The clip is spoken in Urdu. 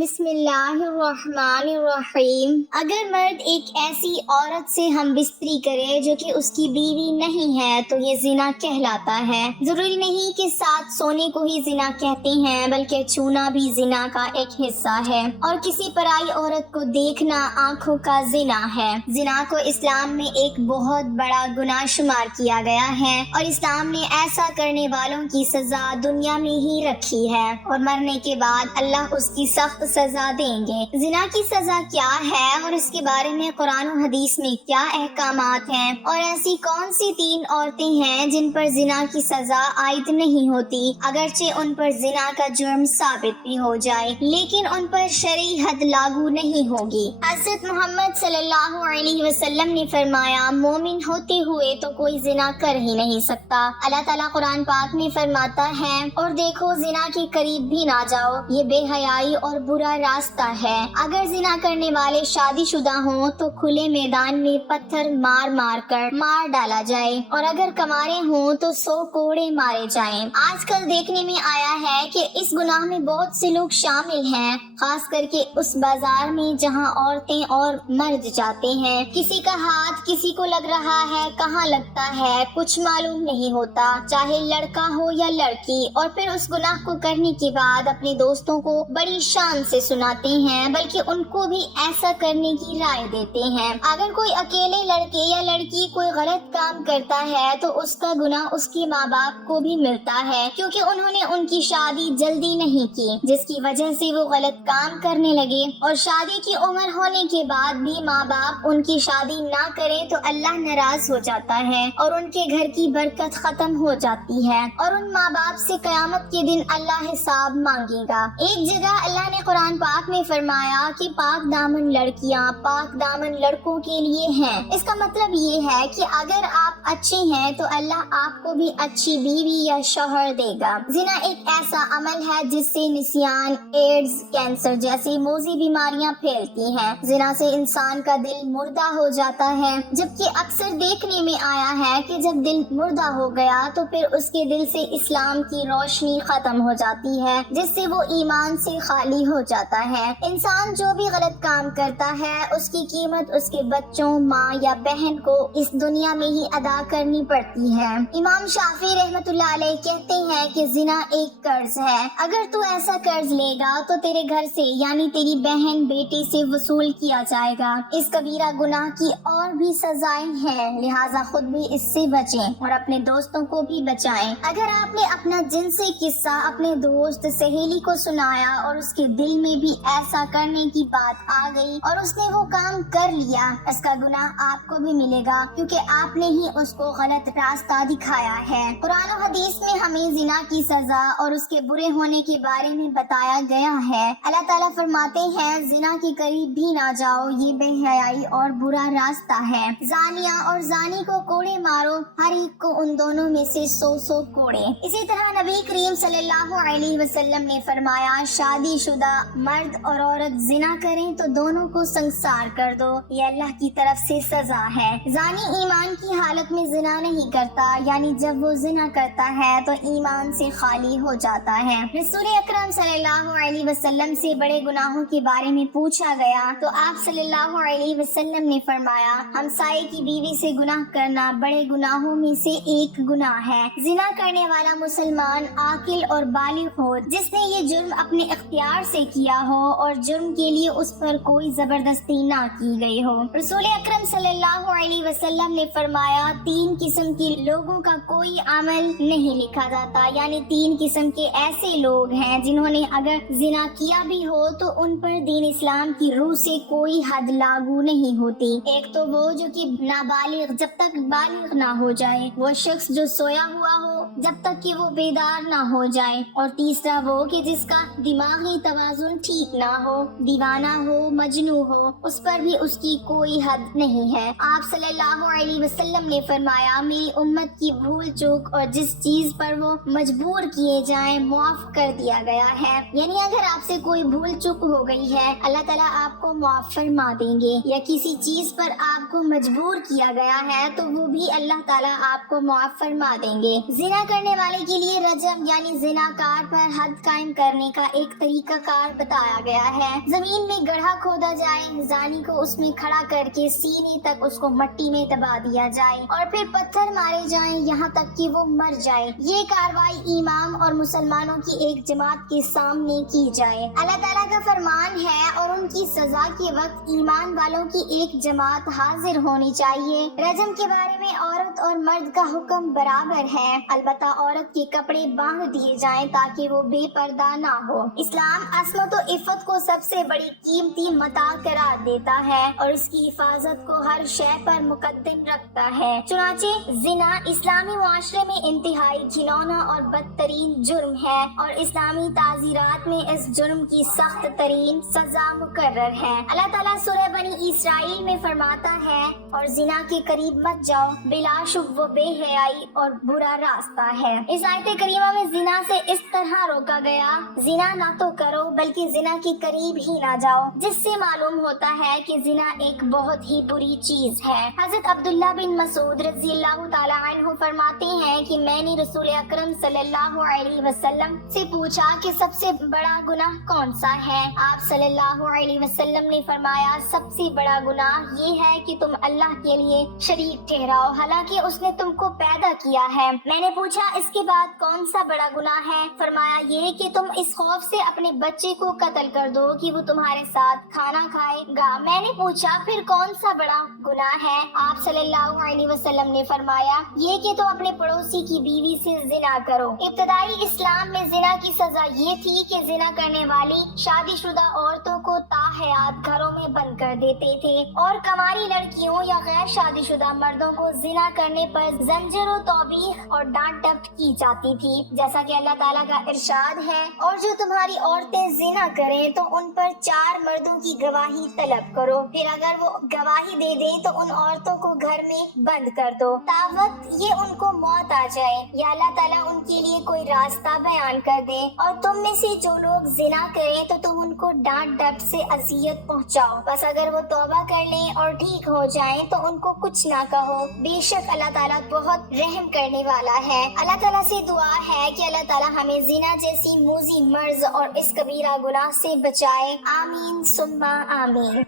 بسم اللہ الرحمن الرحیم۔ اگر مرد ایک ایسی عورت سے ہم بستری کرے جو کہ اس کی بیوی نہیں ہے تو یہ زنا کہلاتا ہے۔ ضروری نہیں کہ ساتھ سونے کو ہی زنا کہتے ہیں، بلکہ چھونا بھی زنا کا ایک حصہ ہے، اور کسی پرائی عورت کو دیکھنا آنکھوں کا زنا ہے۔ زنا کو اسلام میں ایک بہت بڑا گناہ شمار کیا گیا ہے، اور اسلام نے ایسا کرنے والوں کی سزا دنیا میں ہی رکھی ہے، اور مرنے کے بعد اللہ اس کی سخت سزا دیں گے۔ زنا کی سزا کیا ہے اور اس کے بارے میں قرآن و حدیث میں کیا احکامات ہیں، اور ایسی کون سی 3 عورتیں ہیں جن پر زنا کی سزا عائد نہیں ہوتی، اگرچہ ان پر زنا کا جرم ثابت بھی ہو جائے، لیکن ان پر شرعی حد لاگو نہیں ہوگی۔ حضرت محمد صلی اللہ علیہ وسلم نے فرمایا، مومن ہوتے ہوئے تو کوئی زنا کر ہی نہیں سکتا۔ اللہ تعالیٰ قرآن پاک میں فرماتا ہے، اور دیکھو زنا کے قریب بھی نہ جاؤ، یہ بے حیائی اور برا راستہ ہے۔ اگر زنا کرنے والے شادی شدہ ہوں تو کھلے میدان میں پتھر مار مار کر مار ڈالا جائے، اور اگر کنوارے ہوں تو 100 کوڑے مارے جائیں۔ آج کل دیکھنے میں آیا ہے کہ اس گناہ میں بہت سے لوگ شامل ہیں، خاص کر کے اس بازار میں جہاں عورتیں اور مرد جاتے ہیں۔ کسی کا ہاتھ کسی کو لگ رہا ہے، کہاں لگتا ہے کچھ معلوم نہیں ہوتا، چاہے لڑکا ہو یا لڑکی، اور پھر اس گناہ کو کرنے کے بعد اپنے دوستوں کو بڑی شان سے سناتے ہیں، بلکہ ان کو بھی ایسا کرنے کی رائے دیتے ہیں۔ اگر کوئی اکیلے لڑکے یا لڑکی کوئی غلط کام کرتا ہے تو اس کا گناہ اس کے ماں باپ کو بھی ملتا ہے، کیونکہ انہوں نے ان کی شادی جلدی نہیں کی، جس کی وجہ سے وہ غلط کام کرنے لگے، اور شادی کی عمر ہونے کے بعد بھی ماں باپ ان کی شادی نہ کرے تو اللہ ناراض ہو جاتا ہے، اور ان کے گھر کی برکت ختم ہو جاتی ہے، اور ان ماں باپ سے قیامت کے دن اللہ حساب مانگے گا۔ ایک جگہ اللہ نے قرآن پاک میں فرمایا کہ پاک دامن لڑکیاں پاک دامن لڑکوں کے لیے ہیں۔ اس کا مطلب یہ ہے کہ اگر آپ اچھے ہیں تو اللہ آپ کو بھی اچھی بیوی یا شوہر دے گا۔ زنا ایک ایسا عمل ہے جس سے نسیان، ایڈز، کینسر جیسی موذی بیماریاں پھیلتی ہیں۔ زنا سے انسان کا دل مردہ ہو جاتا ہے، جبکہ اکثر دیکھنے میں آیا ہے کہ جب دل مردہ ہو گیا تو پھر اس کے دل سے اسلام کی روشنی ختم ہو جاتی ہے، جس سے وہ ایمان سے خالی ہو جاتا ہے۔ انسان جو بھی غلط کام کرتا ہے اس کی قیمت اس کے بچوں، ماں یا بہن کو اس دنیا میں ہی ادا کرنی پڑتی ہے۔ امام شافعی رحمۃ اللہ علیہ کہتے ہیں کہ زنا ایک قرض ہے، اگر تو ایسا قرض لے گا تو تیرے گھر سے یعنی تیری بہن بیٹی سے وصول کیا جائے گا۔ اس کبیرہ گناہ کی اور بھی سزائیں ہیں، لہٰذا خود بھی اس سے بچیں اور اپنے دوستوں کو بھی بچائیں۔ اگر آپ نے اپنا جنسی قصہ اپنے دوست سہیلی کو سنایا اور اس کے دل میں بھی ایسا کرنے کی بات آ گئی اور اس نے وہ کام کر لیا، اس کا گناہ آپ کو بھی ملے گا، کیونکہ آپ نے ہی اس کو غلط راستہ دکھایا ہے۔ قرآن و حدیث میں ہمیں زنا کی سزا اور اس کے برے ہونے کے بارے میں بتایا گیا ہے۔ اللہ تعالیٰ فرماتے ہیں، زنا کے قریب بھی نہ جاؤ، یہ بے حیائی اور برا راستہ ہے۔ زانیہ اور زانی کو کوڑے مارو، ہر ایک کو ان دونوں میں سے 100 کوڑے۔ اسی طرح نبی کریم صلی اللہ علیہ وسلم نے فرمایا، شادی شدہ مرد اور عورت زنا کریں تو دونوں کو سنسار کر دو، یہ اللہ کی طرف سے سزا ہے۔ زانی ایمان کی حالت میں زنا نہیں کرتا، یعنی جب وہ زنا کرتا ہے تو ایمان سے خالی ہو جاتا ہے۔ رسول اکرم صلی اللہ علیہ وسلم سے بڑے گناہوں کے بارے میں پوچھا گیا تو آپ صلی اللہ علیہ وسلم نے فرمایا، ہمسائے کی بیوی سے گناہ کرنا بڑے گناہوں میں سے ایک گناہ ہے۔ زنا کرنے والا مسلمان عاقل اور بالغ ہو، جس نے یہ جرم اپنے اختیار سے کیا ہو اور جرم کے لیے اس پر کوئی زبردستی نہ کی گئی ہو۔ رسول اکرم صلی اللہ علیہ وسلم نے فرمایا، 3 قسم کے لوگوں کا کوئی عمل نہیں لکھا جاتا، یعنی 3 قسم کے ایسے لوگ ہیں جنہوں نے اگر زنا کیا بھی ہو تو ان پر دین اسلام کی روح سے کوئی حد لاگو نہیں ہوتی۔ ایک تو وہ جو کہ نابالغ جب تک بالغ نہ ہو جائے، وہ شخص جو سویا ہوا ہو جب تک کہ وہ بیدار نہ ہو جائے، اور تیسرا وہ کہ جس کا دماغی توازن ٹھیک نہ ہو، دیوانہ ہو، مجنون ہو، اس پر بھی اس کی کوئی حد نہیں ہے۔ آپ صلی اللہ علیہ وسلم نے فرمایا، میری امت کی بھول چوک اور جس چیز پر وہ مجبور کیے جائیں معاف کر دیا گیا ہے، یعنی اگر آپ سے کوئی بھول چوک ہو گئی ہے اللہ تعالیٰ آپ کو معاف فرما دیں گے، یا کسی چیز پر آپ کو مجبور کیا گیا ہے تو وہ بھی اللہ تعالیٰ آپ کو معاف فرما دیں گے۔ زنا کرنے والے کے لیے رجم یعنی زناکار پر حد قائم کرنے کا ایک طریقہ کار اور بتایا گیا ہے۔ زمین میں گڑھا کھودا جائے، زانی کو اس میں کھڑا کر کے سینے تک اس کو مٹی میں دبا دیا جائے اور پھر پتھر مارے جائیں یہاں تک کہ وہ مر جائے۔ یہ کارروائی امام اور مسلمانوں کی ایک جماعت کے سامنے کی جائے۔ اللہ تعالیٰ کا فرمان ہے اور ان کی سزا کے وقت ایمان والوں کی ایک جماعت حاضر ہونی چاہیے۔ رجم کے بارے میں عورت اور مرد کا حکم برابر ہے، البتہ عورت کے کپڑے باندھ دیے جائیں تاکہ وہ بے پردہ نہ ہو۔ اسلام عصمت و عفت کو سب سے بڑی قیمتی متاع قرار دیتا ہے اور اس کی حفاظت کو ہر شے پر مقدم رکھتا ہے۔ چنانچہ زنا اسلامی معاشرے میں انتہائی گھناؤنا اور بدترین جرم ہے اور اسلامی تعزیرات میں اس جرم کی سخت ترین سزا مقرر ہے۔ اللہ تعالیٰ سورہ بنی اسرائیل میں فرماتا ہے، اور زنا کے قریب مت جاؤ، بلا شک وہ بے حیائی اور برا راستہ ہے۔ اس آیت کریمہ میں زنا سے اس طرح روکا گیا، زنا نہ تو کرو بلکہ زنا کے قریب ہی نہ جاؤ، جس سے معلوم ہوتا ہے کہ زنا ایک بہت ہی بری چیز ہے۔ حضرت عبداللہ بن مسعود رضی اللہ تعالیٰ عنہ فرماتے ہیں کہ میں نے رسول اکرم صلی اللہ علیہ وسلم سے پوچھا کہ سب سے بڑا گناہ کون سا ہے؟ آپ صلی اللہ علیہ وسلم نے فرمایا، سب سے بڑا گناہ یہ ہے کہ تم اللہ کے لیے شریک ٹھہراؤ حالانکہ اس نے تم کو پیدا کیا ہے۔ میں نے پوچھا اس کے بعد کون سا بڑا گناہ ہے؟ فرمایا یہ کہ تم اس خوف سے اپنے بچے کو قتل کر دو کہ وہ تمہارے ساتھ کھانا کھائے گا۔ میں نے پوچھا پھر کون سا بڑا گناہ ہے؟ آپ صلی اللہ علیہ وسلم نے فرمایا یہ کہ تم اپنے پڑوسی کی بیوی سے زنا کرو۔ ابتدائی اسلام میں زنا کی سزا یہ تھی کہ زنا کرنے والی شادی شدہ عورتوں کو تاحیات گھروں میں بند کر دیتے تھے اور کنواری لڑکیوں یا غیر شادی شدہ مردوں کو زنا کرنے پر زنجیر و توبیخ اور ڈانٹ ڈپٹ کی جاتی تھی، جیسا کہ اللہ تعالیٰ کا ارشاد ہے، اور جو تمہاری عورتیں زنا کریں تو ان پر 4 مردوں کی گواہی طلب کرو، پھر اگر وہ گواہی دے دیں تو ان عورتوں کو گھر میں بند کر دو تاوت یہ ان کو موت آ جائے یا اللہ تعالیٰ ان کے لیے کوئی راستہ بیان کر دے۔ اور تم میں سے جو لوگ زنا کریں تو تم ان کو ڈانٹ ڈپٹ سے اذیت پہنچاؤ، بس اگر وہ توبہ کر لیں اور ٹھیک ہو جائیں تو ان کو کچھ نہ کہو، بے شک اللہ تعالیٰ بہت رحم کرنے والا ہے۔ اللہ تعالیٰ سے دعا ہے کہ اللہ تعالیٰ ہمیں زنا جیسی موذی مرض اور اس کبیرہ گناہ سے بچائے، آمین ثم آمین۔